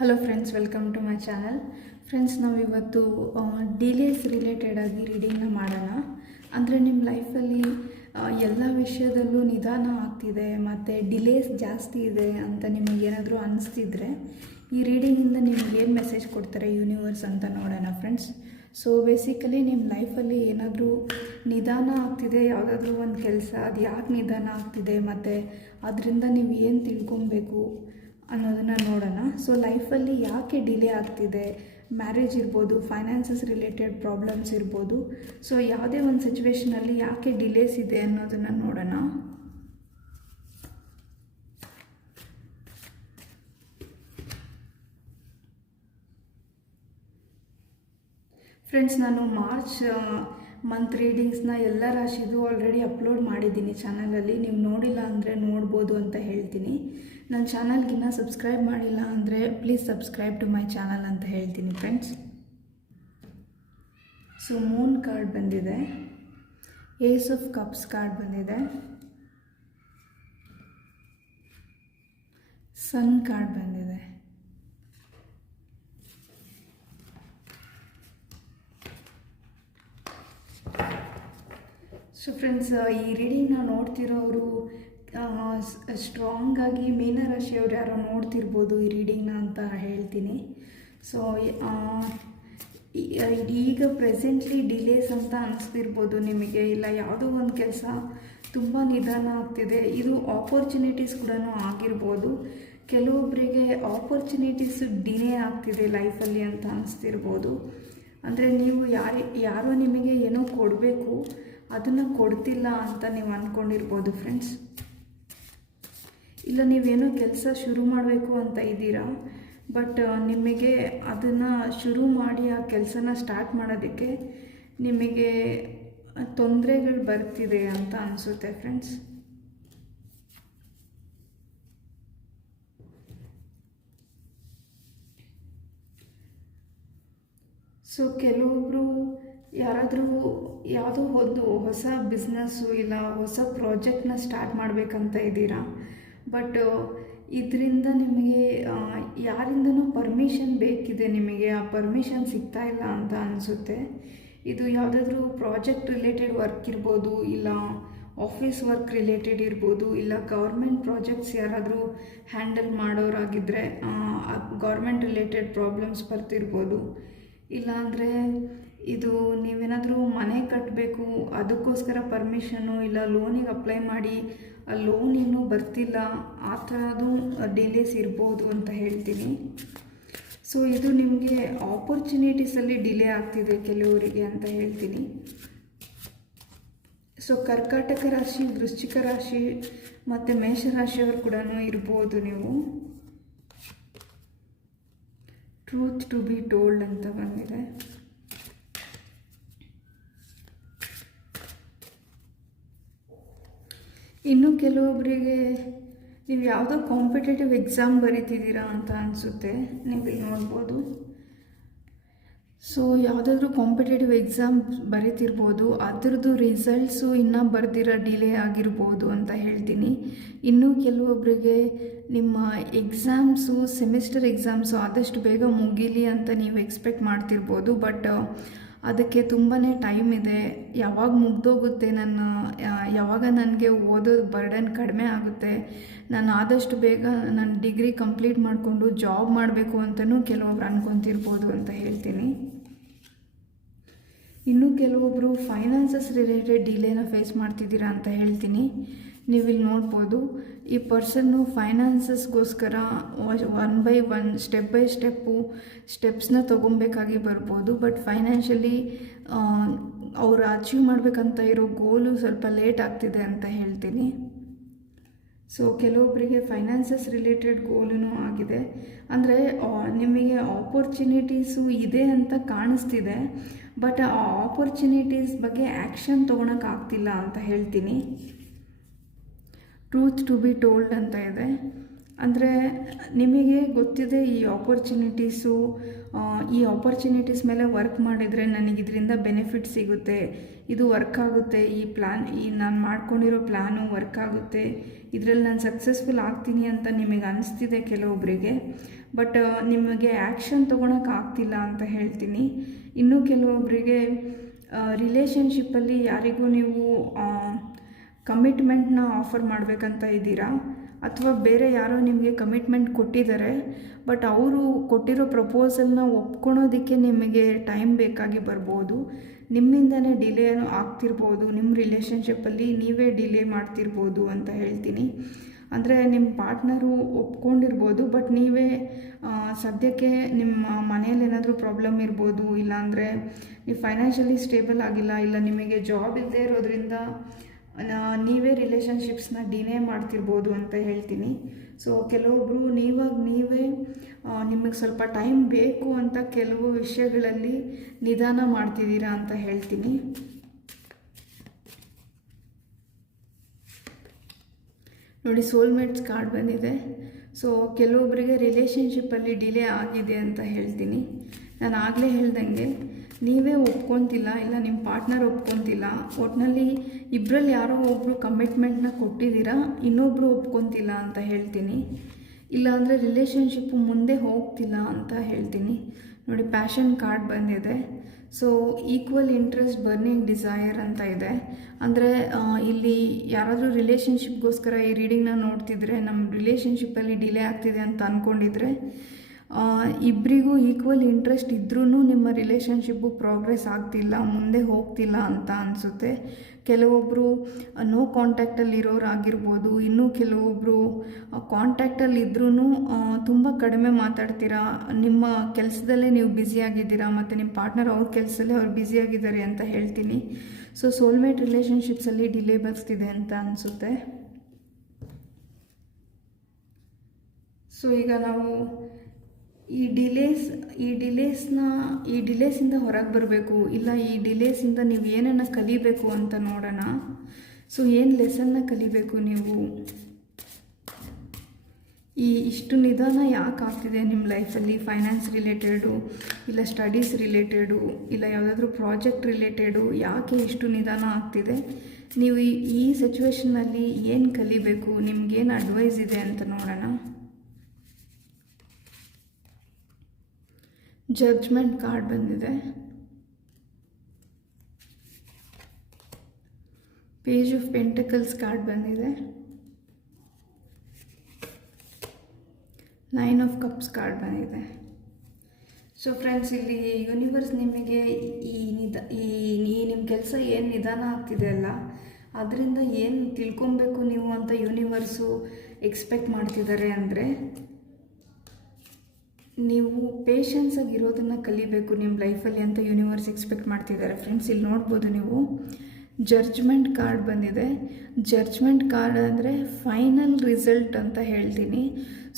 Hello friends, welcome to my channel. Friends, ನಾವಿವತ್ತು delays related ಆಗಿ ರೀಡಿಂಗ್ನ ಮಾಡೋಣ. ಅಂದರೆ ನಿಮ್ಮ ಲೈಫಲ್ಲಿ ಎಲ್ಲ ವಿಷಯದಲ್ಲೂ ನಿಧಾನ ಆಗ್ತಿದೆ ಮತ್ತು ಡಿಲೇಸ್ ಜಾಸ್ತಿ ಇದೆ ಅಂತ ನಿಮಗೇನಾದರೂ ಅನಿಸ್ತಿದ್ರೆ ಈ ರೀಡಿಂಗಿಂದ ನಿಮಗೇನು ಮೆಸೇಜ್ ಕೊಡ್ತಾರೆ ಯೂನಿವರ್ಸ್ ಅಂತ ನೋಡೋಣ ಫ್ರೆಂಡ್ಸ್. ಸೊ ಬೇಸಿಕಲಿ ನಿಮ್ಮ ಲೈಫಲ್ಲಿ ಏನಾದರೂ ನಿಧಾನ ಆಗ್ತಿದೆ, ಯಾವುದಾದ್ರೂ ಒಂದು ಕೆಲಸ, ಅದು ಯಾಕೆ ನಿಧಾನ ಆಗ್ತಿದೆ ಮತ್ತು ಅದರಿಂದ ನೀವು ಏನು ತಿಳ್ಕೊಬೇಕು ಅನ್ನೋದನ್ನು ನೋಡೋಣ. ಸೊ ಲೈಫಲ್ಲಿ ಯಾಕೆ ಡಿಲೇ ಆಗ್ತಿದೆ, ಮ್ಯಾರೇಜ್ ಇರ್ಬೋದು, ಫೈನಾನ್ಸಸ್ ರಿಲೇಟೆಡ್ ಪ್ರಾಬ್ಲಮ್ಸ್ ಇರ್ಬೋದು. ಸೊ ಯಾವುದೇ ಒಂದು ಸಿಚುವೇಷನಲ್ಲಿ ಯಾಕೆ ಡಿಲೇಸ್ ಇದೆ ಅನ್ನೋದನ್ನು ನೋಡೋಣ. ಫ್ರೆಂಡ್ಸ್, ನಾನು ಮಾರ್ಚ್ ಮಂತ್ ರೀಡಿಂಗ್ಸ್ನ ಎಲ್ಲ ರಾಶಿದು ಆಲ್ರೆಡಿ ಅಪ್ಲೋಡ್ ಮಾಡಿದ್ದೀನಿ ಚಾನಲಲ್ಲಿ. ನೀವು ನೋಡಿಲ್ಲ ಅಂದರೆ ನೋಡ್ಬೋದು ಅಂತ ಹೇಳ್ತೀನಿ. ನನ್ನ ಚಾನಲ್ಗಿನ್ನ ಸಬ್ಸ್ಕ್ರೈಬ್ ಮಾಡಿಲ್ಲ ಅಂದರೆ please subscribe to my channel ಅಂತ ಹೇಳ್ತೀನಿ ಫ್ರೆಂಡ್ಸ್. ಸೊ ಮೂನ್ ಕಾರ್ಡ್ ಬಂದಿದೆ, ಏಸ್ ಆಫ್ ಕಪ್ಸ್ ಕಾರ್ಡ್ ಬಂದಿದೆ, ಸನ್ ಕಾರ್ಡ್ ಬಂದಿದೆ. ಸೊ ಫ್ರೆಂಡ್ಸ್, ಈ ರೀಡಿಂಗ್ನ ನೋಡ್ತಿರೋರು ಸ್ಟ್ರಾಂಗಾಗಿ ಮೀನರಾಶಿಯವ್ರು ಯಾರೋ ನೋಡ್ತಿರ್ಬೋದು ಈ ರೀಡಿಂಗ್ನ ಅಂತ ಹೇಳ್ತೀನಿ. ಸೊ ಈಗ ಪ್ರೆಸೆಂಟ್ಲಿ ಡಿಲೇಸ್ ಅಂತ ಅನಿಸ್ತಿರ್ಬೋದು ನಿಮಗೆ, ಇಲ್ಲ ಯಾವುದೋ ಒಂದು ಕೆಲಸ ತುಂಬ ನಿಧಾನ ಆಗ್ತಿದೆ. ಇದು ಆಪರ್ಚುನಿಟೀಸ್ ಕೂಡ ಆಗಿರ್ಬೋದು. ಕೆಲವೊಬ್ಬರಿಗೆ ಆಪರ್ಚುನಿಟೀಸ್ ಡಿಲೇ ಆಗ್ತಿದೆ ಲೈಫಲ್ಲಿ ಅಂತ ಅನಿಸ್ತಿರ್ಬೋದು. ಅಂದರೆ ನೀವು ಯಾರೋ ನಿಮಗೆ ಏನೋ ಕೊಡಬೇಕು, ಅದನ್ನು ಕೊಡ್ತಿಲ್ಲ ಅಂತ ನೀವು ಅಂದ್ಕೊಂಡಿರ್ಬೋದು ಫ್ರೆಂಡ್ಸ್. ಇಲ್ಲ ನೀವೇನೋ ಕೆಲಸ ಶುರು ಮಾಡಬೇಕು ಅಂತ ಇದ್ದೀರಾ, ಬಟ್ ನಿಮಗೆ ಅದನ್ನು ಶುರು ಮಾಡಿ ಆ ಕೆಲಸನ ಸ್ಟಾರ್ಟ್ ಮಾಡೋದಕ್ಕೆ ನಿಮಗೆ ತೊಂದರೆಗಳು ಬರ್ತಿದೆ ಅಂತ ಅನಿಸುತ್ತೆ ಫ್ರೆಂಡ್ಸ್. ಸೊ ಕೆಲವೊಬ್ಬರು ಯಾರಾದರೂ ಯಾವುದೋ ಒಂದು ಹೊಸ ಬಿಸ್ನೆಸ್ಸು ಇಲ್ಲ ಹೊಸ ಪ್ರಾಜೆಕ್ಟ್ನ ಸ್ಟಾರ್ಟ್ ಮಾಡಬೇಕಂತ ಇದ್ದೀರಾ, ಬಟ್ ಇದರಿಂದ ನಿಮಗೆ ಯಾರಿಂದನೂ ಪರ್ಮಿಷನ್ ಬೇಕಿದೆ, ನಿಮಗೆ ಆ ಪರ್ಮಿಷನ್ ಸಿಗ್ತಾ ಇಲ್ಲ ಅಂತ ಅನಿಸುತ್ತೆ. ಇದು ಯಾವುದಾದ್ರೂ ಪ್ರಾಜೆಕ್ಟ್ ರಿಲೇಟೆಡ್ ವರ್ಕ್ ಇರ್ಬೋದು, ಇಲ್ಲ ಆಫೀಸ್ ವರ್ಕ್ ರಿಲೇಟೆಡ್ ಇರ್ಬೋದು, ಇಲ್ಲ ಗೌರ್ಮೆಂಟ್ ಪ್ರಾಜೆಕ್ಟ್ಸ್ ಯಾರಾದರೂ ಹ್ಯಾಂಡಲ್ ಮಾಡೋರಾಗಿದ್ದರೆ ಗೌರ್ಮೆಂಟ್ ರಿಲೇಟೆಡ್ ಪ್ರಾಬ್ಲಮ್ಸ್ ಬರ್ತಿರ್ಬೋದು. ಇಲ್ಲಾಂದರೆ ಇದು ನೀವೇನಾದರೂ ಮನೆ ಕಟ್ಟಬೇಕು, ಅದಕ್ಕೋಸ್ಕರ ಪರ್ಮಿಷನ್ನು ಇಲ್ಲ ಲೋನಿಗೆ ಅಪ್ಲೈ ಮಾಡಿ ಆ ಲೋನ್ ಇನ್ನೂ ಬರ್ತಿಲ್ಲ, ಆ ಥರದ್ದು ಡಿಲೇಸ್ ಇರ್ಬೋದು ಅಂತ ಹೇಳ್ತೀನಿ. ಸೊ ಇದು ನಿಮಗೆ ಆಪರ್ಚುನಿಟೀಸಲ್ಲಿ ಡಿಲೇ ಆಗ್ತಿದೆ ಕೆಲವರಿಗೆ ಅಂತ ಹೇಳ್ತೀನಿ. ಸೊ ಕರ್ಕಾಟಕ ರಾಶಿ, ವೃಶ್ಚಿಕ ರಾಶಿ ಮತ್ತು ಮೇಷರಾಶಿಯವರು ಕೂಡ ಇರ್ಬೋದು ನೀವು. ಟ್ರೂತ್ ಟು ಬಿ ಟೋಲ್ಡ್ ಅಂತ ಬಂದಿದೆ. ಇನ್ನು ಕೆಲವೊಬ್ಬರಿಗೆ ನೀವು ಯಾವುದೋ ಕಾಂಪಿಟೇಟಿವ್ ಎಕ್ಸಾಮ್ ಬರೀತಿದ್ದೀರಾ ಅಂತ ಅನಿಸುತ್ತೆ, ನೀವು ಇಲ್ಲಿ ನೋಡ್ಬೋದು. ಸೊ ಯಾವುದಾದ್ರೂ ಕಾಂಪಿಟೇಟಿವ್ ಎಕ್ಸಾಮ್ ಬರೀತಿರ್ಬೋದು, ಅದರದ್ದು ರಿಸಲ್ಟ್ಸು ಇನ್ನೂ ಬರ್ದಿರೋ ಡಿಲೇ ಆಗಿರ್ಬೋದು ಅಂತ ಹೇಳ್ತೀನಿ. ಇನ್ನೂ ಕೆಲವೊಬ್ಬರಿಗೆ ನಿಮ್ಮ ಎಕ್ಸಾಮ್ಸು, ಸೆಮಿಸ್ಟರ್ ಎಕ್ಸಾಮ್ಸು ಆದಷ್ಟು ಬೇಗ ಮುಗೀಲಿ ಅಂತ ನೀವು ಎಕ್ಸ್ಪೆಕ್ಟ್ ಮಾಡ್ತಿರ್ಬೋದು, ಬಟ್ ಅದಕ್ಕೆ ತುಂಬಾ ಟೈಮ್ ಇದೆ. ಯಾವಾಗ ಮುಗ್ದೋಗುತ್ತೆ ಯಾವಾಗ ನನಗೆ ಓದೋದು ಬರ್ಡನ್ ಕಡಿಮೆ ಆಗುತ್ತೆ, ನಾನು ಆದಷ್ಟು ಬೇಗ ನನ್ನ ಡಿಗ್ರಿ ಕಂಪ್ಲೀಟ್ ಮಾಡಿಕೊಂಡು ಜಾಬ್ ಮಾಡಬೇಕು ಅಂತಲೂ ಕೆಲವೊಬ್ರು ಅನ್ಕೊತಿರ್ಬೋದು ಅಂತ ಹೇಳ್ತೀನಿ. ಇನ್ನೂ ಕೆಲವೊಬ್ಬರು ಫೈನಾನ್ಸಸ್ ರಿಲೇಟೆಡ್ ಡಿಲೇನ ಫೇಸ್ ಮಾಡ್ತಿದ್ದೀರಾ ಅಂತ ಹೇಳ್ತೀನಿ. ನೀವಿಲ್ಲಿ ನೋಡ್ಬೋದು, ಈ ಪರ್ಸನ್ನು ಫೈನಾನ್ಸಸ್ಗೋಸ್ಕರ 1 by 1 ಸ್ಟೆಪ್ ಬೈ ಸ್ಟೆಪ್ಸ್ನ ತೊಗೊಬೇಕಾಗಿ ಬರ್ಬೋದು. ಬಟ್ ಫೈನಾನ್ಷಿಯಲಿ ಅವರು ಅಚೀವ್ ಮಾಡಬೇಕಂತ ಇರೋ ಗೋಲು ಸ್ವಲ್ಪ ಲೇಟ್ ಆಗ್ತಿದೆ ಅಂತ ಹೇಳ್ತೀನಿ. ಸೊ ಕೆಲವೊಬ್ಬರಿಗೆ ಫೈನಾನ್ಸಸ್ ರಿಲೇಟೆಡ್ ಗೋಲೂ ಆಗಿದೆ. ಅಂದರೆ ನಿಮಗೆ ಆಪರ್ಚುನಿಟೀಸು ಇದೆ ಅಂತ ಕಾಣಿಸ್ತಿದೆ, ಬಟ್ ಆ ಆಪರ್ಚುನಿಟೀಸ್ ಬಗ್ಗೆ ಆ್ಯಕ್ಷನ್ ತೊಗೊಳಕ್ಕಾಗ್ತಿಲ್ಲ ಅಂತ ಹೇಳ್ತೀನಿ. ಟ್ರೂತ್ ಟು ಬಿ ಟೋಲ್ಡ್ ಅಂತ ಇದೆ. ಅಂದರೆ ನಿಮಗೆ ಗೊತ್ತಿದೆ ಈ ಆಪರ್ಚುನಿಟೀಸ್ ಮೇಲೆ ವರ್ಕ್ ಮಾಡಿದರೆ ನನಗೆ ಇದರಿಂದ ಬೆನಿಫಿಟ್ ಸಿಗುತ್ತೆ, ಇದು ವರ್ಕ್ ಆಗುತ್ತೆ, ಈ ನಾನು ಮಾಡ್ಕೊಂಡಿರೋ ಪ್ಲ್ಯಾನು ವರ್ಕ್ ಆಗುತ್ತೆ, ಇದರಲ್ಲಿ ನಾನು ಸಕ್ಸಸ್ಫುಲ್ ಆಗ್ತೀನಿ ಅಂತ ನಿಮಗೆ ಅನಿಸ್ತಿದೆ ಕೆಲವೊಬ್ಬರಿಗೆ. ಬಟ್ ನಿಮಗೆ ಆ್ಯಕ್ಷನ್ ತೊಗೊಳಕ್ಕೆ ಆಗ್ತಿಲ್ಲ ಅಂತ ಹೇಳ್ತೀನಿ. ಇನ್ನೂ ಕೆಲವೊಬ್ಬರಿಗೆ ರಿಲೇಷನ್ಶಿಪ್ಪಲ್ಲಿ ಯಾರಿಗೂ ನೀವು ಕಮಿಟ್ಮೆಂಟ್ನ ಆಫರ್ ಮಾಡಬೇಕಂತ ಇದ್ದೀರಾ, ಅಥವಾ ಬೇರೆ ಯಾರೋ ನಿಮಗೆ ಕಮಿಟ್ಮೆಂಟ್ ಕೊಟ್ಟಿದ್ದಾರೆ, ಬಟ್ ಅವರು ಕೊಟ್ಟಿರೋ ಪ್ರಪೋಸಲ್ನ ಒಪ್ಕೊಳೋದಕ್ಕೆ ನಿಮಗೆ ಟೈಮ್ ಬೇಕಾಗಿ ಬರ್ಬೋದು. ನಿಮ್ಮಿಂದನೇ ಡಿಲೇ ಆಗ್ತಿರ್ಬೋದು, ನಿಮ್ಮ ರಿಲೇಷನ್ಶಿಪ್ಪಲ್ಲಿ ನೀವೇ ಡಿಲೇ ಮಾಡ್ತಿರ್ಬೋದು ಅಂತ ಹೇಳ್ತೀನಿ. ಅಂದರೆ ನಿಮ್ಮ ಪಾರ್ಟ್ನರು ಒಪ್ಕೊಂಡಿರ್ಬೋದು, ಬಟ್ ನೀವೇ ಸದ್ಯಕ್ಕೆ ನಿಮ್ಮ ಮನೇಲಿ ಏನಾದರೂ ಪ್ರಾಬ್ಲಮ್ ಇರ್ಬೋದು, ಇಲ್ಲಾಂದರೆ ನೀವು ಫೈನಾನ್ಷಿಯಲಿ ಸ್ಟೇಬಲ್ ಆಗಿಲ್ಲ, ಇಲ್ಲ ನಿಮಗೆ ಜಾಬ್ ಇಲ್ಲದೆ ಇರೋದ್ರಿಂದ ನೀವೇ ರಿಲೇಷನ್ಶಿಪ್ಸ್ನ ಡಿಲೇ ಮಾಡ್ತಿರ್ಬೋದು ಅಂತ ಹೇಳ್ತೀನಿ. ಸೊ ಕೆಲವೊಬ್ಬರು ನೀವೇ ನಿಮಗೆ ಸ್ವಲ್ಪ ಟೈಮ್ ಬೇಕು ಅಂತ ಕೆಲವು ವಿಷಯಗಳಲ್ಲಿ ನಿಧಾನ ಮಾಡ್ತಿದ್ದೀರಾ ಅಂತ ಹೇಳ್ತೀನಿ. ನೋಡಿ, ಸೋಲ್ಮೇಟ್ಸ್ ಕಾರ್ಡ್ ಬಂದಿದೆ. ಸೊ ಕೆಲವೊಬ್ಬರಿಗೆ ರಿಲೇಷನ್ಶಿಪ್ಪಲ್ಲಿ ಡಿಲೇ ಆಗಿದೆ ಅಂತ ಹೇಳ್ತೀನಿ. ನಾನು ಆಗಲೇ ಹೇಳ್ದಂಗೆ ನೀವೇ ಒಪ್ಕೊತಿಲ್ಲ, ಇಲ್ಲ ನಿಮ್ಮ ಪಾರ್ಟ್ನರ್ ಒಪ್ಕೊತಿಲ್ಲ, ಒಟ್ಟಿನಲ್ಲಿ ಇಬ್ಬರಲ್ಲಿ ಯಾರೋ ಒಬ್ಬರು ಕಮಿಟ್ಮೆಂಟ್ನ ಕೊಟ್ಟಿದ್ದೀರಾ, ಇನ್ನೊಬ್ಬರು ಒಪ್ಕೊತಿಲ್ಲ ಅಂತ ಹೇಳ್ತೀನಿ. ಇಲ್ಲಾಂದರೆ ರಿಲೇಷನ್ಶಿಪ್ಪು ಮುಂದೆ ಹೋಗ್ತಿಲ್ಲ ಅಂತ ಹೇಳ್ತೀನಿ. ನೋಡಿ, ಪ್ಯಾಷನ್ ಕಾರ್ಡ್ ಬಂದಿದೆ. So equal interest burning desire ಅಂತ ಇದೆ. ಅಂದರೆ ಇಲ್ಲಿ ಯಾರಾದರೂ ರಿಲೇಷನ್ಶಿಪ್ಗೋಸ್ಕರ ಈ ರೀಡಿಂಗ್ನ ನೋಡ್ತಿದ್ರೆ, ನಮ್ಮ ರಿಲೇಷನ್ಶಿಪ್ಪಲ್ಲಿ ಡಿಲೇ ಆಗ್ತಿದೆ ಅಂತ ಅಂದ್ಕೊಂಡಿದ್ರೆ, ಇಬ್ಬರಿಗೂ ಈಕ್ವಲ್ ಇಂಟ್ರೆಸ್ಟ್ ಇದ್ರೂ ನಿಮ್ಮ ರಿಲೇಷನ್ಶಿಪ್ಪು ಪ್ರೋಗ್ರೆಸ್ ಆಗ್ತಿಲ್ಲ, ಮುಂದೆ ಹೋಗ್ತಿಲ್ಲ ಅಂತ ಅನಿಸುತ್ತೆ. ಕೆಲವೊಬ್ಬರು ನೋ ಕಾಂಟ್ಯಾಕ್ಟಲ್ಲಿರೋರಾಗಿರ್ಬೋದು, ಇನ್ನೂ ಕೆಲವೊಬ್ಬರು ಕಾಂಟ್ಯಾಕ್ಟಲ್ಲಿ ಇದ್ರೂ ತುಂಬ ಕಡಿಮೆ ಮಾತಾಡ್ತೀರಾ, ನಿಮ್ಮ ಕೆಲಸದಲ್ಲೇ ನೀವು ಬ್ಯುಸಿಯಾಗಿದ್ದೀರಾ, ಮತ್ತು ನಿಮ್ಮ ಪಾರ್ಟ್ನರ್ ಅವ್ರ ಕೆಲಸದಲ್ಲೇ ಅವ್ರು ಬ್ಯುಸಿಯಾಗಿದ್ದಾರೆ ಅಂತ ಹೇಳ್ತೀನಿ. ಸೊ ಸೋಲ್ಮೇಟ್ ರಿಲೇಷನ್ಶಿಪ್ಸಲ್ಲಿ ಡಿಲೇ ಬರ್ತಿದೆ ಅಂತ ಅನಿಸುತ್ತೆ. ಸೊ ಈಗ ನಾವು ಈ ಡಿಲೇಸಿಂದ ಹೊರಗೆ ಬರಬೇಕು, ಇಲ್ಲ ಈ ಡಿಲೇಸಿಂದ ನೀವು ಏನನ್ನು ಕಲಿಬೇಕು ಅಂತ ನೋಡೋಣ. ಸೊ ಏನು ಲೆಸನ್ನ ಕಲಿಬೇಕು ನೀವು? ಇಷ್ಟು ನಿಧಾನ ಯಾಕೆ ಆಗ್ತಿದೆ ನಿಮ್ಮ ಲೈಫಲ್ಲಿ? ಫೈನಾನ್ಸ್ ರಿಲೇಟೆಡು, ಇಲ್ಲ ಸ್ಟಡೀಸ್ ರಿಲೇಟೆಡು, ಇಲ್ಲ ಯಾವುದಾದ್ರೂ ಪ್ರಾಜೆಕ್ಟ್ ರಿಲೇಟೆಡು, ಯಾಕೆ ಇಷ್ಟು ನಿಧಾನ ಆಗ್ತಿದೆ? ನೀವು ಈ ಸಿಚುವೇಷನ್ನಲ್ಲಿ ಏನು ಕಲಿಬೇಕು, ನಿಮಗೇನು ಅಡ್ವೈಸ್ ಇದೆ ಅಂತ ನೋಡೋಣ. ಜಡ್ಜ್ಮೆಂಟ್ ಕಾರ್ಡ್ ಬಂದಿದೆ. ಪೇಜ್ ಆಫ್ ಪೆಂಟಕಲ್ಸ್ ಕಾರ್ಡ್ ಬಂದಿದೆ. 9 ಆಫ್ ಕಪ್ಸ್ ಕಾರ್ಡ್ ಬಂದಿದೆ. ಸೊ ಫ್ರೆಂಡ್ಸ್, ಇಲ್ಲಿ ಯೂನಿವರ್ಸ್ ನಿಮಗೆ ನಿಮ್ಮ ಕೆಲಸ ಏನು ನಿಧಾನ ಆಗ್ತಿದೆ ಅಲ್ಲ, ಅದರಿಂದ ಏನು ತಿಳ್ಕೊಬೇಕು ನೀವು ಅಂತ ಯೂನಿವರ್ಸು ಎಕ್ಸ್ಪೆಕ್ಟ್ ಮಾಡ್ತಿದ್ದಾರೆ. ಅಂದರೆ ನೀವು ಪೇಷನ್ಸಾಗಿರೋದನ್ನು ಕಲಿಬೇಕು ನಿಮ್ಮ ಲೈಫಲ್ಲಿ ಅಂತ ಯೂನಿವರ್ಸ್ ಎಕ್ಸ್ಪೆಕ್ಟ್ ಮಾಡ್ತಿದ್ದಾರೆ. ಫ್ರೆಂಡ್ಸ್, ಇಲ್ಲಿ ನೋಡ್ಬೋದು ನೀವು ಜಡ್ಜ್ಮೆಂಟ್ ಕಾರ್ಡ್ ಬಂದಿದೆ. ಜಡ್ಜ್ಮೆಂಟ್ ಕಾರ್ಡ್ ಅಂದರೆ ಫೈನಲ್ ರಿಸಲ್ಟ್ ಅಂತ ಹೇಳ್ತೀನಿ.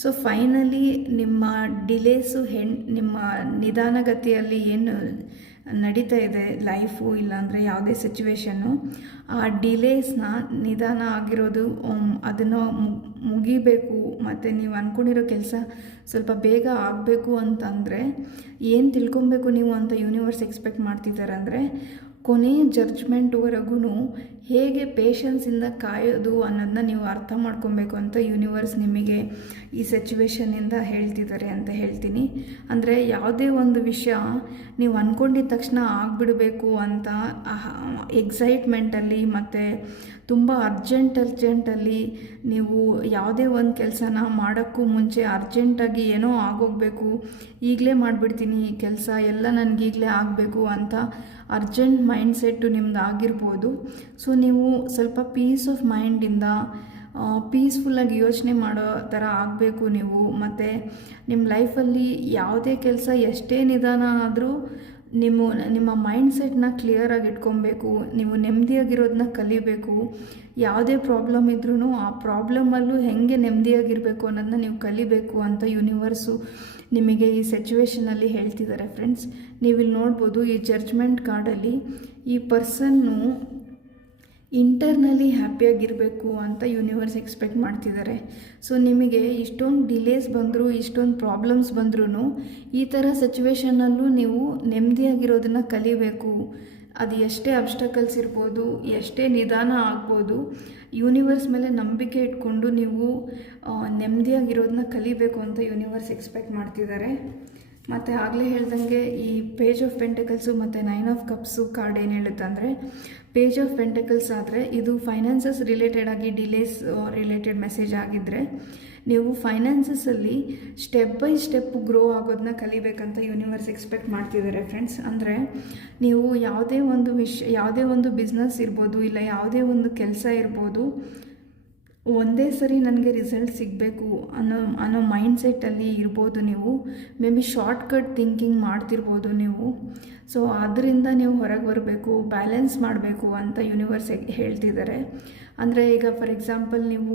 ಸೊ ಫೈನಲಿ ನಿಮ್ಮ ಡಿಲೇಸು ನಿಮ್ಮ ನಿಧಾನಗತಿಯಲ್ಲಿ ಏನು ನಡೀತಾ ಇದೆ ಲೈಫು, ಇಲ್ಲಾಂದರೆ ಯಾವುದೇ ಸಿಚುವೇಶನ್ನು, ಆ ಡಿಲೇಸ್ನ ನಿಧಾನ ಆಗಿರೋದು ಅದನ್ನು ಮುಗಿಬೇಕು, ಮತ್ತು ನೀವು ಅಂದ್ಕೊಂಡಿರೋ ಕೆಲಸ ಸ್ವಲ್ಪ ಬೇಗ ಆಗಬೇಕು ಅಂತಂದರೆ ಏನು ತಿಳ್ಕೊಬೇಕು ನೀವು ಅಂತ ಯೂನಿವರ್ಸ್ ಎಕ್ಸ್ಪೆಕ್ಟ್ ಮಾಡ್ತಿದ್ದಾರೆ. ಅಂದರೆ ಕೊನೆಯ ಜಡ್ಜ್ಮೆಂಟ್ವರೆಗೂ ಹೇಗೆ ಪೇಷನ್ಸಿಂದ ಕಾಯೋದು ಅನ್ನೋದನ್ನ ನೀವು ಅರ್ಥ ಮಾಡ್ಕೊಬೇಕು ಅಂತ ಯೂನಿವರ್ಸ್ ನಿಮಗೆ ಈ ಸಿಚುವೇಶನ್ನಿಂದ ಹೇಳ್ತಿದ್ದಾರೆ ಅಂತ ಹೇಳ್ತೀನಿ. ಅಂದರೆ ಯಾವುದೇ ಒಂದು ವಿಷಯ ನೀವು ಅಂದ್ಕೊಂಡಿದ್ದ ತಕ್ಷಣ ಆಗಿಬಿಡಬೇಕು ಅಂತ ಎಕ್ಸೈಟ್ಮೆಂಟಲ್ಲಿ ಮತ್ತು ತುಂಬ ಅರ್ಜೆಂಟಲ್ಲಿ ನೀವು ಯಾವುದೇ ಒಂದು ಕೆಲಸನ ಮಾಡೋಕ್ಕೂ ಮುಂಚೆ ಅರ್ಜೆಂಟಾಗಿ ಏನೋ ಆಗೋಗಬೇಕು, ಈಗಲೇ ಮಾಡಿಬಿಡ್ತೀನಿ ಕೆಲಸ ಎಲ್ಲ ನನಗೀಗಲೇ ಆಗಬೇಕು ಅಂತ ಅರ್ಜೆಂಟ್ ಮೈಂಡ್ಸೆಟ್ಟು ನಿಮ್ದು ಆಗಿರ್ಬೋದು. ಸೊ ನೀವು ಸ್ವಲ್ಪ ಪೀಸ್ ಆಫ್ ಮೈಂಡಿಂದ ಪೀಸ್ಫುಲ್ಲಾಗಿ ಯೋಚನೆ ಮಾಡೋ ಥರ ಆಗಬೇಕು ನೀವು. ಮತ್ತು ನಿಮ್ಮ ಲೈಫಲ್ಲಿ ಯಾವುದೇ ಕೆಲಸ ಎಷ್ಟೇ ನಿಧಾನ ಆದರೂ ನಿಮ್ಮ ಮೈಂಡ್ಸೆಟ್ನ ಕ್ಲಿಯರಾಗಿ ಇಟ್ಕೊಬೇಕು. ನೀವು ನೆಮ್ಮದಿಯಾಗಿರೋದನ್ನ ಕಲಿಬೇಕು. ಯಾವುದೇ ಪ್ರಾಬ್ಲಮ್ ಇದ್ರೂ ಆ ಪ್ರಾಬ್ಲಮಲ್ಲೂ ಹೇಗೆ ನೆಮ್ಮದಿಯಾಗಿರಬೇಕು ಅನ್ನೋದನ್ನ ನೀವು ಕಲಿಬೇಕು ಅಂತ ಯೂನಿವರ್ಸು ನಿಮಗೆ ಈ ಸಿಚುವೇಷನಲ್ಲಿ ಹೇಳ್ತಿದ್ದಾರೆ. ಫ್ರೆಂಡ್ಸ್, ನೀವಿಲ್ಲಿ ನೋಡ್ಬೋದು ಈ ಜಡ್ಜ್ಮೆಂಟ್ ಕಾರ್ಡಲ್ಲಿ ಈ ಪರ್ಸನ್ನು ಇಂಟರ್ನಲಿ ಹ್ಯಾಪಿಯಾಗಿರಬೇಕು ಅಂತ ಯೂನಿವರ್ಸ್ ಎಕ್ಸ್ಪೆಕ್ಟ್ ಮಾಡ್ತಿದ್ದಾರೆ. ಸೊ ನಿಮಗೆ ಇಷ್ಟೊಂದು ಡಿಲೇಸ್ ಬಂದರೂ, ಇಷ್ಟೊಂದು ಪ್ರಾಬ್ಲಮ್ಸ್ ಬಂದ್ರೂ, ಈ ಥರ ಸಿಚುವೇಷನ್ನಲ್ಲೂ ನೀವು ನೆಮ್ಮದಿಯಾಗಿರೋದನ್ನು ಕಲಿಬೇಕು. ಅದು ಎಷ್ಟೇ ಅಬ್ಸ್ಟಕಲ್ಸ್ ಇರ್ಬೋದು, ಎಷ್ಟೇ ನಿಧಾನ ಆಗ್ಬೋದು, ಯೂನಿವರ್ಸ್ ಮೇಲೆ ನಂಬಿಕೆ ಇಟ್ಕೊಂಡು ನೀವು ನೆಮ್ಮದಿಯಾಗಿರೋದನ್ನ ಕಲಿಬೇಕು ಅಂತ ಯೂನಿವರ್ಸ್ ಎಕ್ಸ್ಪೆಕ್ಟ್ ಮಾಡ್ತಿದ್ದಾರೆ. ಮತ್ತು ಆಗಲೇ ಹೇಳ್ದಂಗೆ ಈ ಪೇಜ್ ಆಫ್ ಪೆಂಟಕಲ್ಸು ಮತ್ತು 9 ಆಫ್ ಕಪ್ಸು ಕಾರ್ಡ್ ಏನು ಹೇಳುತ್ತೆ ಅಂದರೆ, ಪೇಜ್ ಆಫ್ ಪೆಂಟಕಲ್ಸ್ ಆದರೆ ಇದು ಫೈನಾನ್ಸಸ್ ರಿಲೇಟೆಡ್ ಆಗಿ ಡಿಲೇಸ್ ರಿಲೇಟೆಡ್ ಮೆಸೇಜ್ ಆಗಿದ್ದರೆ, ನೀವು ಫೈನಾನ್ಸಸ್ಸಲ್ಲಿ ಸ್ಟೆಪ್ ಬೈ ಸ್ಟೆಪ್ ಗ್ರೋ ಆಗೋದನ್ನ ಕಲಿಬೇಕಂತ ಯೂನಿವರ್ಸ್ ಎಕ್ಸ್ಪೆಕ್ಟ್ ಮಾಡ್ತಿದ್ದಾರೆ ಫ್ರೆಂಡ್ಸ್. ಅಂದರೆ ನೀವು ಯಾವುದೇ ಒಂದು ಬಿಸ್ನೆಸ್ ಇರ್ಬೋದು, ಇಲ್ಲ ಯಾವುದೇ ಒಂದು ಕೆಲಸ ಇರ್ಬೋದು, ಒಂದೇ ಸರಿ ನನಗೆ ರಿಸಲ್ಟ್ ಸಿಗಬೇಕು ಅನ್ನೋ ಮೈಂಡ್ಸೆಟ್ಟಲ್ಲಿ ಇರ್ಬೋದು. ನೀವು ಮೇ ಬಿ ಶಾರ್ಟ್ಕಟ್ ಥಿಂಕಿಂಗ್ ಮಾಡ್ತಿರ್ಬೋದು ನೀವು. ಸೊ ಅದರಿಂದ ನೀವು ಹೊರಗೆ ಬರಬೇಕು, ಬ್ಯಾಲೆನ್ಸ್ ಮಾಡಬೇಕು ಅಂತ ಯೂನಿವರ್ಸ್ ಹೇಳ್ತಿದ್ದಾರೆ. ಅಂದರೆ ಈಗ ಫಾರ್ ಎಕ್ಸಾಂಪಲ್ ನೀವು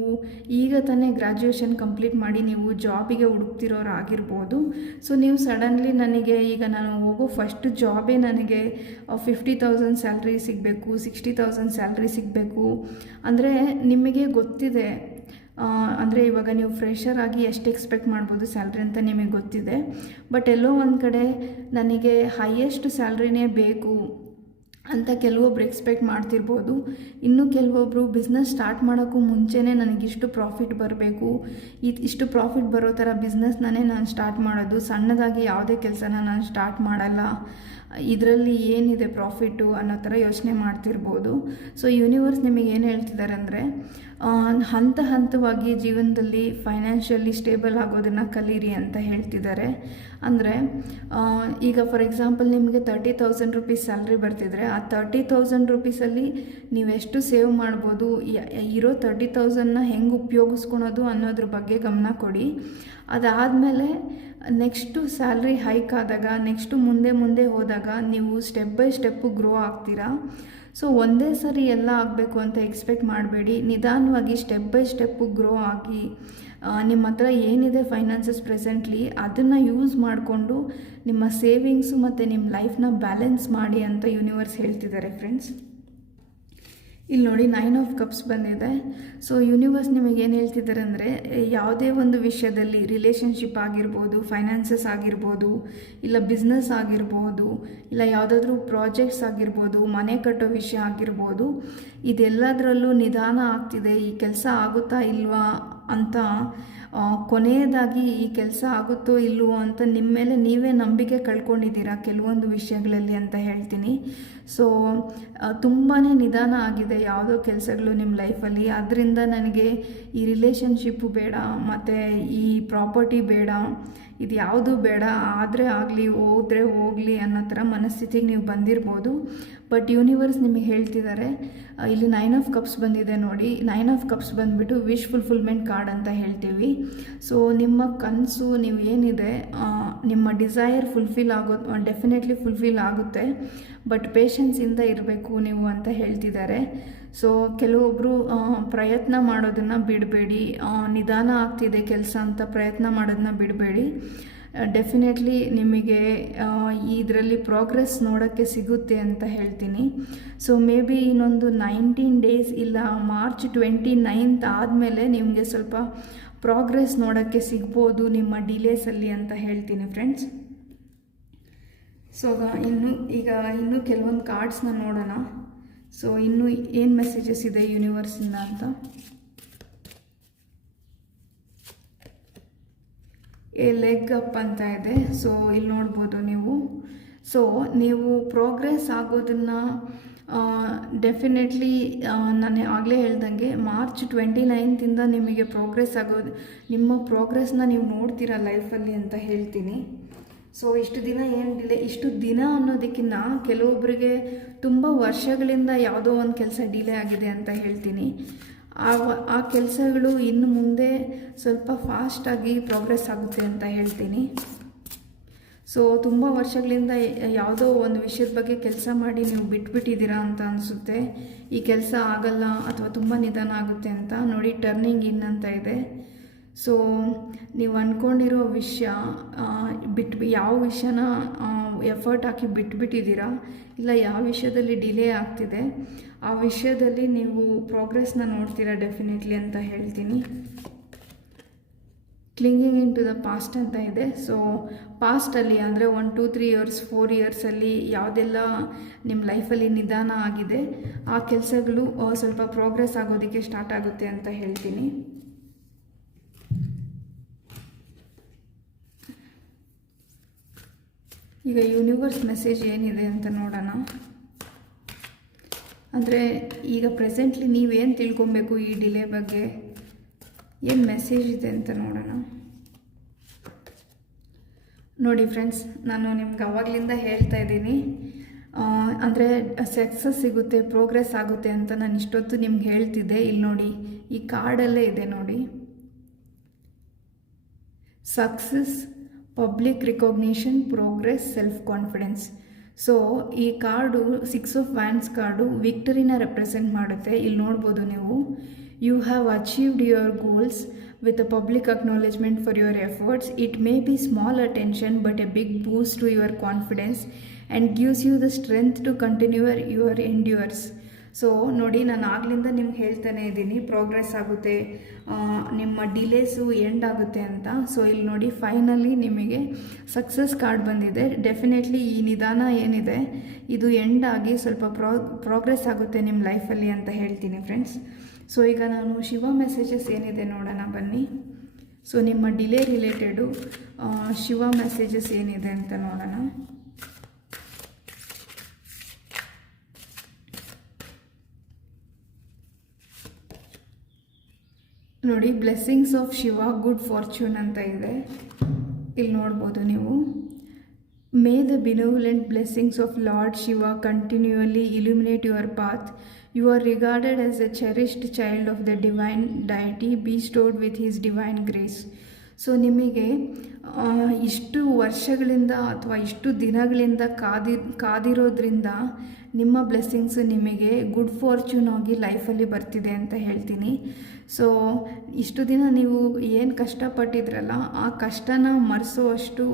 ಈಗ ತಾನೇ ಗ್ರ್ಯಾಜುಯೇಷನ್ ಕಂಪ್ಲೀಟ್ ಮಾಡಿ ನೀವು ಜಾಬಿಗೆ ಹುಡುಕ್ತಿರೋರು ಆಗಿರ್ಬೋದು. ಸೊ ನೀವು ಸಡನ್ಲಿ ನನಗೆ ಈಗ ನಾನು ಹೋಗೋ ಫಸ್ಟ್ ಜಾಬೇ ನನಗೆ 50,000 ಸ್ಯಾಲ್ರಿ ಸಿಗಬೇಕು, 60,000 ಸ್ಯಾಲ್ರಿ ಸಿಗಬೇಕು ಅಂದರೆ ನಿಮಗೆ ಗೊತ್ತಿದೆ. ಅಂದರೆ ಇವಾಗ ನೀವು ಫ್ರೆಷರ್ ಆಗಿ ಎಷ್ಟು ಎಕ್ಸ್ಪೆಕ್ಟ್ ಮಾಡ್ಬೋದು ಸ್ಯಾಲ್ರಿ ಅಂತ ನಿಮಗೆ ಗೊತ್ತಿದೆ. ಬಟ್ ಎಲ್ಲೋ ಒಂದು ಕಡೆ ನನಗೆ ಹೈಯೆಸ್ಟ್ ಸ್ಯಾಲ್ರಿನೇ ಬೇಕು ಅಂತ ಕೆಲವೊಬ್ರು ಎಕ್ಸ್ಪೆಕ್ಟ್ ಮಾಡ್ತಿರ್ಬೋದು. ಇನ್ನು ಕೆಲವೊಬ್ಬರು ಬಿಸ್ನೆಸ್ ಸ್ಟಾರ್ಟ್ ಮಾಡೋಕ್ಕೂ ಮುಂಚೆನೇ ನನಗಿಷ್ಟು ಪ್ರಾಫಿಟ್ ಬರಬೇಕು, ಇಷ್ಟು ಪ್ರಾಫಿಟ್ ಬರೋ ಥರ ಬಿಸ್ನೆಸ್ನೇ ನಾನು ಸ್ಟಾರ್ಟ್ ಮಾಡೋದು, ಸಣ್ಣದಾಗಿ ಯಾವುದೇ ಕೆಲಸನ ನಾನು ಸ್ಟಾರ್ಟ್ ಮಾಡಲ್ಲ, ಇದರಲ್ಲಿ ಏನಿದೆ ಪ್ರಾಫಿಟ್ಟು ಅನ್ನೋ ಥರ ಯೋಚನೆ ಮಾಡ್ತಿರ್ಬೋದು. ಸೊ ಯೂನಿವರ್ಸ್ ನಿಮಗೆ ಏನು ಹೇಳ್ತಿದ್ದಾರೆ ಅಂದರೆ, ಹಂತವಾಗಿ ಜೀವನದಲ್ಲಿ ಫೈನಾನ್ಷಿಯಲಿ ಸ್ಟೇಬಲ್ ಆಗೋದನ್ನು ಕಲೀರಿ ಅಂತ ಹೇಳ್ತಿದ್ದಾರೆ. ಅಂದರೆ ಈಗ ಫಾರ್ ಎಕ್ಸಾಂಪಲ್ ನಿಮಗೆ 30,000 ರುಪೀಸ್ ಸ್ಯಾಲ್ರಿ ಬರ್ತಿದ್ರೆ, ಆ 30,000 ರುಪೀಸಲ್ಲಿ ನೀವೆಷ್ಟು ಸೇವ್ ಮಾಡ್ಬೋದು, ಇರೋ 30,000ನ ಹೆಂಗೆ ಉಪಯೋಗಿಸ್ಕೊಳೋದು ಅನ್ನೋದ್ರ ಬಗ್ಗೆ ಗಮನ ಕೊಡಿ. ಅದಾದಮೇಲೆ ನೆಕ್ಸ್ಟು ಸ್ಯಾಲ್ರಿ ಹೈಕ್ ಆದಾಗ, ನೆಕ್ಸ್ಟು ಮುಂದೆ ಹೋದಾಗ ನೀವು ಸ್ಟೆಪ್ ಬೈ ಸ್ಟೆಪ್ಪು ಗ್ರೋ ಆಗ್ತೀರಾ. ಸೊ ಒಂದೇ ಸರಿ ಎಲ್ಲ ಆಗಬೇಕು ಅಂತ ಎಕ್ಸ್ಪೆಕ್ಟ್ ಮಾಡಬೇಡಿ. ನಿಧಾನವಾಗಿ ಸ್ಟೆಪ್ ಬೈ ಸ್ಟೆಪ್ಪು ಗ್ರೋ ಆಗಿ ನಿಮ್ಮ ಹತ್ರ ಏನಿದೆ ಫೈನಾನ್ಸಸ್ ಪ್ರೆಸೆಂಟ್ಲಿ ಅದನ್ನು ಯೂಸ್ ಮಾಡಿಕೊಂಡು ನಿಮ್ಮ ಸೇವಿಂಗ್ಸು ಮತ್ತು ನಿಮ್ಮ ಲೈಫ್ನ ಬ್ಯಾಲೆನ್ಸ್ ಮಾಡಿ ಅಂತ ಯೂನಿವರ್ಸ್ ಹೇಳ್ತಿದ್ದಾರೆ ಫ್ರೆಂಡ್ಸ್. ಇಲ್ಲಿ ನೋಡಿ 9 ಆಫ್ ಕಪ್ಸ್ ಬಂದಿದೆ. ಸೊ ಯೂನಿವರ್ಸ್ ನಿಮಗೆ ಏನು ಹೇಳ್ತಿದ್ದಾರೆ ಅಂದರೆ, ಯಾವುದೇ ಒಂದು ವಿಷಯದಲ್ಲಿ ರಿಲೇಷನ್ಶಿಪ್ ಆಗಿರ್ಬೋದು, ಫೈನಾನ್ಸಸ್ ಆಗಿರ್ಬೋದು, ಇಲ್ಲ ಬಿಸ್ನೆಸ್ ಆಗಿರ್ಬೋದು, ಇಲ್ಲ ಯಾವುದಾದ್ರೂ ಪ್ರಾಜೆಕ್ಟ್ಸ್ ಆಗಿರ್ಬೋದು, ಮನೆ ಕಟ್ಟೋ ವಿಷಯ ಆಗಿರ್ಬೋದು, ಇದೆಲ್ಲದರಲ್ಲೂ ನಿಧಾನ ಆಗ್ತಿದೆ, ಈ ಕೆಲಸ ಆಗುತ್ತಾ ಇಲ್ವಾ ಅಂತ ಕೊನೆಯದಾಗಿ ಈ ಕೆಲಸ ಆಗುತ್ತೋ ಇಲ್ವೋ ಅಂತ ನಿಮ್ಮ ಮೇಲೆ ನೀವೇ ನಂಬಿಕೆ ಕಳ್ಕೊಂಡಿದ್ದೀರಾ ಕೆಲವೊಂದು ವಿಷಯಗಳಲ್ಲಿ ಅಂತ ಹೇಳ್ತೀನಿ. ಸೊ ತುಂಬಾ ನಿಧಾನ ಆಗಿದೆ ಯಾವುದೋ ಕೆಲಸಗಳು ನಿಮ್ಮ ಲೈಫಲ್ಲಿ. ಅದರಿಂದ ನನಗೆ ಈ ರಿಲೇಷನ್ಶಿಪ್ಪು ಬೇಡ, ಮತ್ತು ಈ ಪ್ರಾಪರ್ಟಿ ಬೇಡ, ಇದು ಯಾವುದೂ ಬೇಡ, ಆದರೆ ಆಗಲಿ, ಹೋದರೆ ಹೋಗಲಿ ಅನ್ನೋ ಥರ ಮನಸ್ಥಿತಿಗೆ ನೀವು ಬಂದಿರ್ಬೋದು. ಬಟ್ ಯೂನಿವರ್ಸ್ ನಿಮಗೆ ಹೇಳ್ತಿದ್ದಾರೆ, ಇಲ್ಲಿ 9 ಆಫ್ ಕಪ್ಸ್ ಬಂದಿದೆ ನೋಡಿ. 9 ಆಫ್ ಕಪ್ಸ್ ಬಂದುಬಿಟ್ಟು ವಿಶ್ ಫುಲ್ಫಿಲ್ಮೆಂಟ್ ಕಾರ್ಡ್ ಅಂತ ಹೇಳ್ತೀವಿ. ಸೊ ನಿಮ್ಮ ಕನಸು ನೀವು ಏನಿದೆ, ನಿಮ್ಮ ಡಿಸೈರ್ ಡೆಫಿನೆಟ್ಲಿ ಫುಲ್ಫಿಲ್ ಆಗುತ್ತೆ. ಬಟ್ ಪೇಷನ್ಸಿಂದ ಇರಬೇಕು ನೀವು ಅಂತ ಹೇಳ್ತಿದ್ದಾರೆ. ಸೊ ಕೆಲವೊಬ್ಬರು ಪ್ರಯತ್ನ ಮಾಡೋದನ್ನು ಬಿಡಬೇಡಿ, ನಿಧಾನ ಆಗ್ತಿದೆ ಕೆಲಸ ಅಂತ ಪ್ರಯತ್ನ ಮಾಡೋದನ್ನ ಬಿಡಬೇಡಿ. ಡೆಫಿನೆಟ್ಲಿ ನಿಮಗೆ ಇದರಲ್ಲಿ ಪ್ರೋಗ್ರೆಸ್ ನೋಡೋಕ್ಕೆ ಸಿಗುತ್ತೆ ಅಂತ ಹೇಳ್ತೀನಿ. ಸೊ ಮೇ ಬಿ ಇನ್ನೊಂದು 19 ಡೇಸ್ ಇಲ್ಲ ಮಾರ್ಚ್ 29th ಆದಮೇಲೆ ನಿಮಗೆ ಸ್ವಲ್ಪ ಪ್ರೋಗ್ರೆಸ್ ನೋಡೋಕ್ಕೆ ಸಿಗ್ಬೋದು ನಿಮ್ಮ ಡಿಲೇಸಲ್ಲಿ ಅಂತ ಹೇಳ್ತೀನಿ ಫ್ರೆಂಡ್ಸ್. ಸೊ ಇನ್ನು ಕೆಲವೊಂದು ಕಾರ್ಡ್ಸ್ನ ನೋಡೋಣ. ಸೊ ಇನ್ನು ಏನು ಮೆಸೇಜಸ್ ಇದೆ ಯೂನಿವರ್ಸಿಂದ ಅಂತ. ಲೆಗ್ ಅಪ್ ಅಂತ ಇದೆ. ಸೊ ಇಲ್ಲಿ ನೋಡ್ಬೋದು ನೀವು. ಸೊ ನೀವು ಪ್ರೋಗ್ರೆಸ್ ಆಗೋದನ್ನು ಡೆಫಿನೆಟ್ಲಿ ನಾನು ಆಗಲೇ ಹೇಳ್ದಂಗೆ ಮಾರ್ಚ್ 29th ನಿಮಗೆ ಪ್ರೋಗ್ರೆಸ್ ಆಗೋದು, ನಿಮ್ಮ ಪ್ರೋಗ್ರೆಸ್ನ ನೀವು ನೋಡ್ತೀರಾ ಲೈಫಲ್ಲಿ ಅಂತ ಹೇಳ್ತೀನಿ. ಸೊ ಇಷ್ಟು ದಿನ ಅನ್ನೋದಕ್ಕಿಂತ ಕೆಲವೊಬ್ಬರಿಗೆ ತುಂಬ ವರ್ಷಗಳಿಂದ ಯಾವುದೋ ಒಂದು ಕೆಲಸ ಡಿಲೇ ಆಗಿದೆ ಅಂತ ಹೇಳ್ತೀನಿ. ಆ ಕೆಲಸಗಳು ಇನ್ನು ಮುಂದೆ ಸ್ವಲ್ಪ ಫಾಸ್ಟಾಗಿ ಪ್ರೋಗ್ರೆಸ್ ಆಗುತ್ತೆ ಅಂತ ಹೇಳ್ತೀನಿ. ಸೊ ತುಂಬ ವರ್ಷಗಳಿಂದ ಯಾವುದೋ ಒಂದು ವಿಷಯದ ಬಗ್ಗೆ ಕೆಲಸ ಮಾಡಿ ನೀವು ಬಿಟ್ಬಿಟ್ಟಿದ್ದೀರಾ ಅಂತ ಅನಿಸುತ್ತೆ. ಈ ಕೆಲಸ ಆಗಲ್ಲ ಅಥವಾ ತುಂಬ ನಿಧಾನ ಆಗುತ್ತೆ ಅಂತ ನೋಡಿ. ಟರ್ನಿಂಗ್ ಇನ್ ಅಂತ ಇದೆ. ಸೊ ನೀವು ಅಂದ್ಕೊಂಡಿರೋ ವಿಷಯ ಯಾವ ವಿಷಯನ ಎಫರ್ಟ್ ಹಾಕಿ ಬಿಟ್ಬಿಟ್ಟಿದ್ದೀರಾ, ಇಲ್ಲ ಯಾವ ವಿಷಯದಲ್ಲಿ ಡಿಲೇ ಆಗ್ತಿದೆ, ಆ ವಿಷಯದಲ್ಲಿ ನೀವು ಪ್ರೋಗ್ರೆಸ್ನ ನೋಡ್ತೀರಾ ಡೆಫಿನೆಟ್ಲಿ ಅಂತ ಹೇಳ್ತೀನಿ. ಕ್ಲಿಂಗಿಂಗ್ ಇನ್ ಟು ದ ಪಾಸ್ಟ್ ಅಂತ ಇದೆ. ಸೊ ಪಾಸ್ಟಲ್ಲಿ ಅಂದರೆ 1, 2, 3 ಇಯರ್ಸ್ 4 ಇಯರ್ಸಲ್ಲಿ ಯಾವುದೆಲ್ಲ ನಿಮ್ಮ ಲೈಫಲ್ಲಿ ನಿಧಾನ ಆಗಿದೆ ಆ ಕೆಲಸಗಳು ಸ್ವಲ್ಪ ಪ್ರೋಗ್ರೆಸ್ ಆಗೋದಕ್ಕೆ ಸ್ಟಾರ್ಟ್ ಆಗುತ್ತೆ ಅಂತ ಹೇಳ್ತೀನಿ. ಈಗ ಯೂನಿವರ್ಸ್ ಮೆಸೇಜ್ ಏನಿದೆ ಅಂತ ನೋಡೋಣ. ಅಂದರೆ ಈಗ ಪ್ರೆಸೆಂಟ್ಲಿ ನೀವೇನು ತಿಳ್ಕೊಬೇಕು ಈ ಡಿಲೇ ಬಗ್ಗೆ, ಏನು ಮೆಸೇಜ್ ಇದೆ ಅಂತ ನೋಡೋಣ. ನೋಡಿ ಫ್ರೆಂಡ್ಸ್, ನಾನು ನಿಮ್ಗೆ ಅವಾಗಲಿಂದ ಹೇಳ್ತಾ ಇದ್ದೀನಿ, ಅಂದರೆ ಸಕ್ಸಸ್ ಸಿಗುತ್ತೆ, ಪ್ರೋಗ್ರೆಸ್ ಆಗುತ್ತೆ ಅಂತ ನಾನು ಇಷ್ಟೊತ್ತು ನಿಮ್ಗೆ ಹೇಳ್ತಿದ್ದೆ. ಇಲ್ಲಿ ನೋಡಿ, ಈ ಕಾರ್ಡಲ್ಲೇ ಇದೆ ನೋಡಿ, success, public recognition, progress, self confidence. So ಈ ಕಾರ್ಡು 6 ಆಫ್ ವ್ಯಾಂಡ್ಸ್ ಕಾರ್ಡು ವಿಕ್ಟರಿನ ರೆಪ್ರೆಸೆಂಟ್ ಮಾಡುತ್ತೆ. ಇಲ್ಲಿ ನೋಡ್ಬೋದು ನೀವು, you have achieved your goals with a public acknowledgement for your efforts. It may be small attention but a big boost to your confidence and gives you the strength to continue your endures. So ನೋಡಿ, ನಾನು ಆಗಲಿಂದ ನಿಮ್ಗೆ ಹೇಳ್ತಾನೆ ಇದ್ದೀನಿ progress ಆಗುತ್ತೆ, ನಿಮ್ಮ ಡಿಲೇಸು end ಆಗುತ್ತೆ ಅಂತ. So ಇಲ್ಲಿ ನೋಡಿ, ಫೈನಲಿ ನಿಮಗೆ ಸಕ್ಸಸ್ ಕಾರ್ಡ್ ಬಂದಿದೆ. ಡೆಫಿನೆಟ್ಲಿ ಈ ನಿಧಾನ ಏನಿದೆ ಇದು ಎಂಡ್ ಆಗಿ ಸ್ವಲ್ಪ ಪ್ರೋಗ್ರೆಸ್ ಆಗುತ್ತೆ ನಿಮ್ಮ ಲೈಫಲ್ಲಿ ಅಂತ ಹೇಳ್ತೀನಿ ಫ್ರೆಂಡ್ಸ್. ಸೊ ಈಗ ನಾನು ಶಿವ ಮೆಸೇಜಸ್ ಏನಿದೆ ನೋಡೋಣ ಬನ್ನಿ. ಸೊ ನಿಮ್ಮ ಡಿಲೇ ರಿಲೇಟೆಡು ಶಿವ ಮೆಸೇಜಸ್ ಏನಿದೆ ಅಂತ ನೋಡೋಣ. ನೋಡಿ, blessings of Shiva, good fortune ಅಂತ ಇದೆ. ಇಲ್ಲಿ ನೋಡ್ಬೋದು ನೀವು, may the benevolent blessings of Lord Shiva continually illuminate your path. You are regarded as a cherished child of the divine deity bestowed with his divine grace. So ನಿಮಗೆ ಇಷ್ಟು ವರ್ಷಗಳಿಂದ ಅಥವಾ ಇಷ್ಟು ದಿನಗಳಿಂದ ಕಾದಿರೋದ್ರಿಂದ ನಿಮ್ಮ ಬ್ಲೆಸ್ಸಿಂಗ್ಸು ನಿಮಗೆ ಗುಡ್ ಫಾರ್ಚೂನ್ ಆಗಿ ಲೈಫಲ್ಲಿ ಬರ್ತಿದೆ ಅಂತ ಹೇಳ್ತೀನಿ. ಸೊ ಇಷ್ಟು ದಿನ ನೀವು ಏನು ಕಷ್ಟಪಟ್ಟಿದ್ರಲ್ಲ ಆ ಕಷ್ಟನ ಮರೆಸೋವಷ್ಟು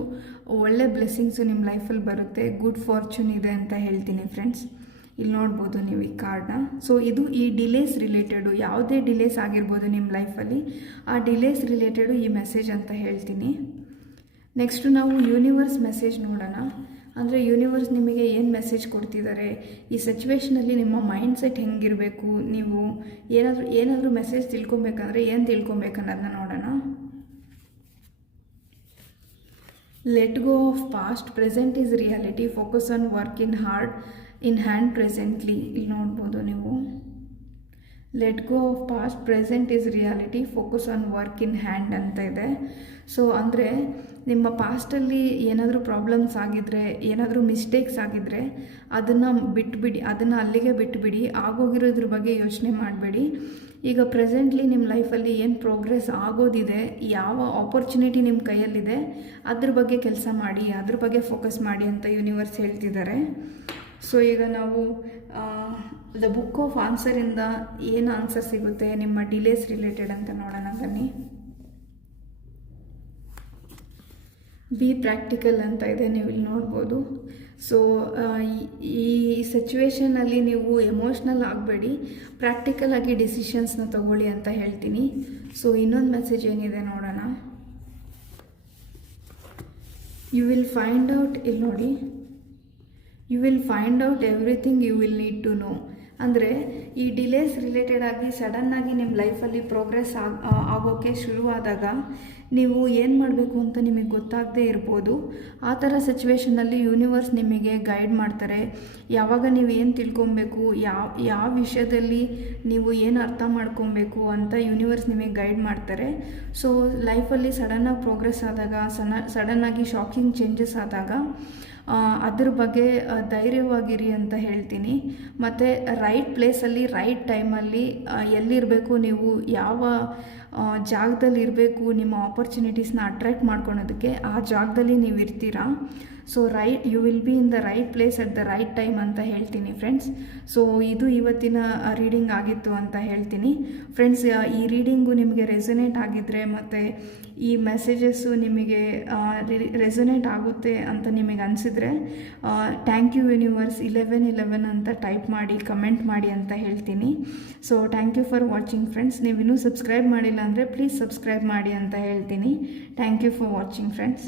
ಒಳ್ಳೆ ಬ್ಲೆಸ್ಸಿಂಗ್ಸು ನಿಮ್ಮ ಲೈಫಲ್ಲಿ ಬರುತ್ತೆ, ಗುಡ್ ಫಾರ್ಚೂನ್ ಇದೆ ಅಂತ ಹೇಳ್ತೀನಿ ಫ್ರೆಂಡ್ಸ್. ಇಲ್ಲಿ ನೋಡ್ಬೋದು ನೀವು ಈ ಕಾರ್ಡ್ನ. ಸೊ ಇದು ಈ ಡಿಲೇಸ್ ರಿಲೇಟೆಡು, ಯಾವುದೇ ಡಿಲೇಸ್ ಆಗಿರ್ಬೋದು ನಿಮ್ಮ ಲೈಫಲ್ಲಿ, ಆ ಡಿಲೇಸ್ ರಿಲೇಟೆಡು ಈ ಮೆಸೇಜ್ ಅಂತ ಹೇಳ್ತೀನಿ. ನೆಕ್ಸ್ಟು ನಾವು ಯೂನಿವರ್ಸ್ ಮೆಸೇಜ್ ನೋಡೋಣ. ಅಂದರೆ ಯೂನಿವರ್ಸ್ ನಿಮಗೆ ಏನು ಮೆಸೇಜ್ ಕೊಡ್ತಿದ್ದಾರೆ, ಈ ಸಿಚುವೇಷನಲ್ಲಿ ನಿಮ್ಮ ಮೈಂಡ್ ಸೆಟ್ ಹೆಂಗಿರಬೇಕು, ನೀವು ಏನಾದರೂ ಮೆಸೇಜ್ ತಿಳ್ಕೊಬೇಕಂದ್ರೆ ಏನು ತಿಳ್ಕೊಬೇಕನ್ನೋದನ್ನ ನೋಡೋಣ. Let go of past, present is reality, focus on work in hand presently. ಇಲ್ಲಿ ನೋಡ್ಬೋದು ನೀವು, let go of past, present is reality, focus on work in hand ಅಂತ ಇದೆ. ಸೊ ಅಂದರೆ ನಿಮ್ಮ ಪಾಸ್ಟಲ್ಲಿ ಏನಾದರೂ ಪ್ರಾಬ್ಲಮ್ಸ್ ಆಗಿದ್ದರೆ, ಏನಾದರೂ ಮಿಸ್ಟೇಕ್ಸ್ ಆಗಿದ್ದರೆ ಅದನ್ನು ಬಿಟ್ಬಿಡಿ, ಅದನ್ನು ಅಲ್ಲಿಗೆ ಬಿಟ್ಬಿಡಿ, ಆಗೋಗಿರೋದ್ರ ಬಗ್ಗೆ ಯೋಚನೆ ಮಾಡಬೇಡಿ. ಈಗ ಪ್ರೆಸೆಂಟ್ಲಿ ನಿಮ್ಮ ಲೈಫಲ್ಲಿ ಏನು ಪ್ರೋಗ್ರೆಸ್ ಆಗೋದಿದೆ, ಯಾವ ಆಪರ್ಚುನಿಟಿ ನಿಮ್ಮ ಕೈಯಲ್ಲಿದೆ ಅದ್ರ ಬಗ್ಗೆ ಕೆಲಸ ಮಾಡಿ, ಅದ್ರ ಬಗ್ಗೆ ಫೋಕಸ್ ಮಾಡಿ ಅಂತ ಯೂನಿವರ್ಸ್ ಹೇಳ್ತಿದ್ದಾರೆ. ಸೊ ಈಗ ನಾವು ದ ಬುಕ್ ಆಫ್ ಆನ್ಸರಿಂದ ಏನು ಆನ್ಸರ್ ಸಿಗುತ್ತೆ ನಿಮ್ಮ ಡಿಲೇಸ್ ರಿಲೇಟೆಡ್ ಅಂತ ನೋಡೋಣ ಬನ್ನಿ. ಬಿ ಪ್ರಾಕ್ಟಿಕಲ್ ಅಂತ ಇದೆ, ನೀವು ಇಲ್ಲಿ ನೋಡ್ಬೋದು. ಸೊ ಈ ಸಿಚುವೇಷನಲ್ಲಿ ನೀವು ಎಮೋಷ್ನಲ್ ಆಗಬೇಡಿ, ಪ್ರಾಕ್ಟಿಕಲ್ ಆಗಿ ಡಿಸಿಷನ್ಸ್ನ ತಗೊಳ್ಳಿ ಅಂತ ಹೇಳ್ತೀನಿ. ಸೊ ಇನ್ನೊಂದು ಮೆಸೇಜ್ ಏನಿದೆ ನೋಡೋಣ. ಯು ವಿಲ್ ಫೈಂಡ್ ಔಟ್, ಇಲ್ಲಿ ನೋಡಿ, you will find out everything you will need to know. ಅಂದರೆ ಈ ಡಿಲೇಸ್ ರಿಲೇಟೆಡ್ ಆಗಿ ಸಡನ್ನಾಗಿ ನಿಮ್ಮ ಲೈಫಲ್ಲಿ ಪ್ರೋಗ್ರೆಸ್ ಆಗೋಕ್ಕೆ ಶುರುವಾದಾಗ ನೀವು ಏನು ಮಾಡಬೇಕು ಅಂತ ನಿಮಗೆ ಗೊತ್ತಾಗದೇ ಇರ್ಬೋದು. ಆ ಥರ ಸಿಚುವೇಷನಲ್ಲಿ ಯೂನಿವರ್ಸ್ ನಿಮಗೆ ಗೈಡ್ ಮಾಡ್ತಾರೆ. ಯಾವಾಗ ನೀವು ಏನು ತಿಳ್ಕೊಬೇಕು, ಯಾವ ವಿಷಯದಲ್ಲಿ ನೀವು ಏನು ಅರ್ಥ ಮಾಡ್ಕೊಬೇಕು ಅಂತ ಯೂನಿವರ್ಸ್ ನಿಮಗೆ ಗೈಡ್ ಮಾಡ್ತಾರೆ. ಸೊ ಲೈಫಲ್ಲಿ ಸಡನ್ನಾಗಿ ಪ್ರೋಗ್ರೆಸ್ ಆದಾಗ, ಸಡನ್ನಾಗಿ ಶಾಕಿಂಗ್ ಚೇಂಜಸ್ ಆದಾಗ ಅದ್ರ ಬಗ್ಗೆ ಧೈರ್ಯವಾಗಿರಿ ಅಂತ ಹೇಳ್ತೀನಿ. ಮತ್ತು ರೈಟ್ ಪ್ಲೇಸಲ್ಲಿ ರೈಟ್ ಟೈಮಲ್ಲಿ ಎಲ್ಲಿರಬೇಕು, ನೀವು ಯಾವ ಜಾಗದಲ್ಲಿ ಇರಬೇಕು, ನಿಮ್ಮ ಆಪರ್ಚುನಿಟೀಸ್ನ ಅಟ್ರ್ಯಾಕ್ಟ್ ಮಾಡ್ಕೊಳೋದಕ್ಕೆ ಆ ಜಾಗದಲ್ಲಿ ನೀವು ಇರ್ತೀರಾ. So you will be in the right place at the right time ಅಂತ ಹೇಳ್ತೀನಿ ಫ್ರೆಂಡ್ಸ್. ಸೊ ಇದು ಇವತ್ತಿನ ರೀಡಿಂಗ್ ಆಗಿತ್ತು ಅಂತ ಹೇಳ್ತೀನಿ ಫ್ರೆಂಡ್ಸ್. ಈ ರೀಡಿಂಗು ನಿಮಗೆ ರೆಸೊನೇಟ್ ಆಗಿದ್ದರೆ ಮತ್ತು ಈ ಮೆಸೇಜಸ್ಸು ನಿಮಗೆ ರೆಸೊನೇಟ್ ಆಗುತ್ತೆ ಅಂತ ನಿಮಗೆ ಅನಿಸಿದರೆ ಥ್ಯಾಂಕ್ ಯು ಯೂನಿವರ್ಸ್ 1111 ಅಂತ ಟೈಪ್ ಮಾಡಿ ಕಮೆಂಟ್ ಮಾಡಿ ಅಂತ ಹೇಳ್ತೀನಿ. So thank you for watching friends. ನೀವು ಇನ್ನೂ ಸಬ್ಸ್ಕ್ರೈಬ್ ಮಾಡಿಲ್ಲ ಅಂದರೆ ಪ್ಲೀಸ್ ಸಬ್ಸ್ಕ್ರೈಬ್ ಮಾಡಿ ಅಂತ ಹೇಳ್ತೀನಿ. Thank you for watching friends.